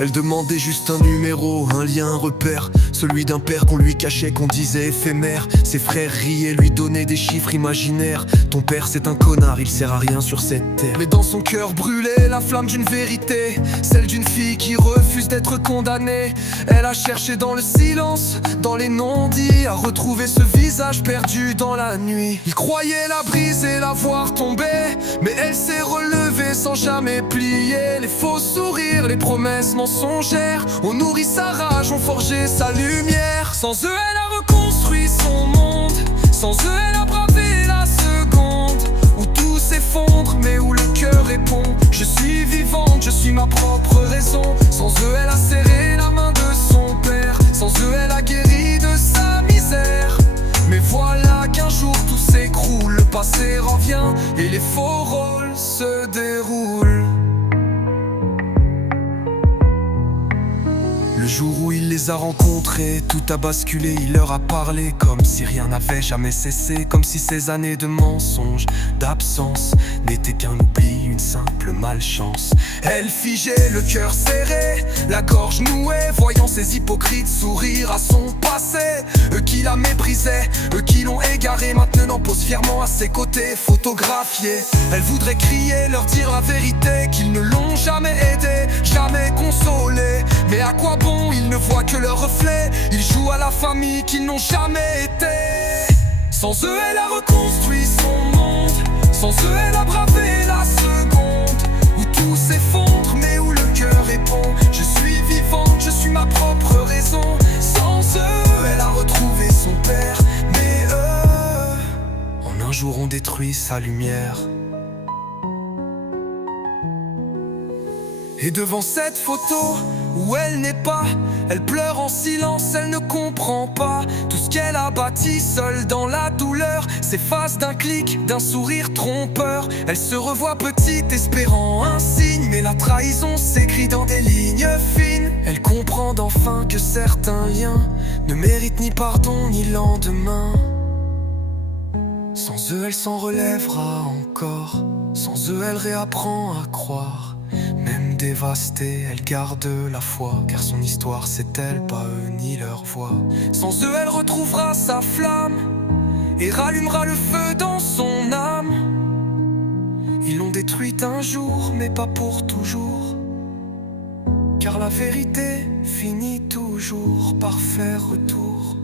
Elle demandait juste un numéro, un lien, un repère. Celui d'un père qu'on lui cachait, qu'on disait éphémère. Ses frères riaient, lui donnaient des chiffres imaginaires. Ton père c'est un connard, il sert à rien sur cette terre. Mais dans son cœur brûlait la flamme d'une vérité, celle d'une fille qui refuse d'être condamnée. Elle a cherché dans le silence, dans les non-dits, à retrouver ce visage perdu dans la nuit. Il croyait la briser, la voir tomber, mais elle s'est relevée sans jamais plier. Les faux sourires, les promesses mensongères ont nourri sa rage, ont forgé sa lumière. Sans eux elle a reconstruit son monde, sans eux elle a bravé la seconde où tout s'effondre mais où le cœur répond: je suis vivante, je suis ma propre raison. Sans eux elle a serré la main de son père, sans eux elle a guéri de sa misère. Mais voilà qu'un jour tout s'écroule, le passé revient et les faux rôles se déroulent. Le jour où il les a rencontrés, tout a basculé, il leur a parlé comme si rien n'avait jamais cessé, comme si ces années de mensonges, d'absence n'étaient qu'un oubli, une simple malchance. Elle figeait, le cœur serré, la gorge nouée, voyant ses hypocrites sourire à son passé. Eux qui la méprisaient, eux qui l'ont égarée, maintenant posent fièrement à ses côtés, photographiés. Elle voudrait crier, leur dire la vérité, qu'ils ne l'ont jamais aidé, jamais consolé. Mais à quoi bon, ils ne voient que leur reflet, ils jouent à la famille qu'ils n'ont jamais été. Sans eux elle a reconstruit son monde, sans eux elle a bravé la seconde où tout s'effondre mais où le cœur répond: je suis vivante, je suis ma propre raison. Sans eux elle a retrouvé son père, mais eux en un jour ont détruit sa lumière. Et devant cette photo où elle n'est pas, elle pleure en silence, elle ne comprend pas. Tout ce qu'elle a bâti seule dans la douleur s'efface d'un clic, d'un sourire trompeur. Elle se revoit petite espérant un signe, mais la trahison s'écrit dans des lignes fines. Elle comprend enfin que certains liens ne méritent ni pardon ni lendemain. Sans eux elle s'en relèvera encore, sans eux elle réapprend à croire. Même dévastée, elle garde la foi, car son histoire c'est elle, pas eux ni leur voix. Sans eux elle retrouvera sa flamme et rallumera le feu dans son âme. Ils l'ont détruite un jour, mais pas pour toujours, car la vérité finit toujours par faire retour.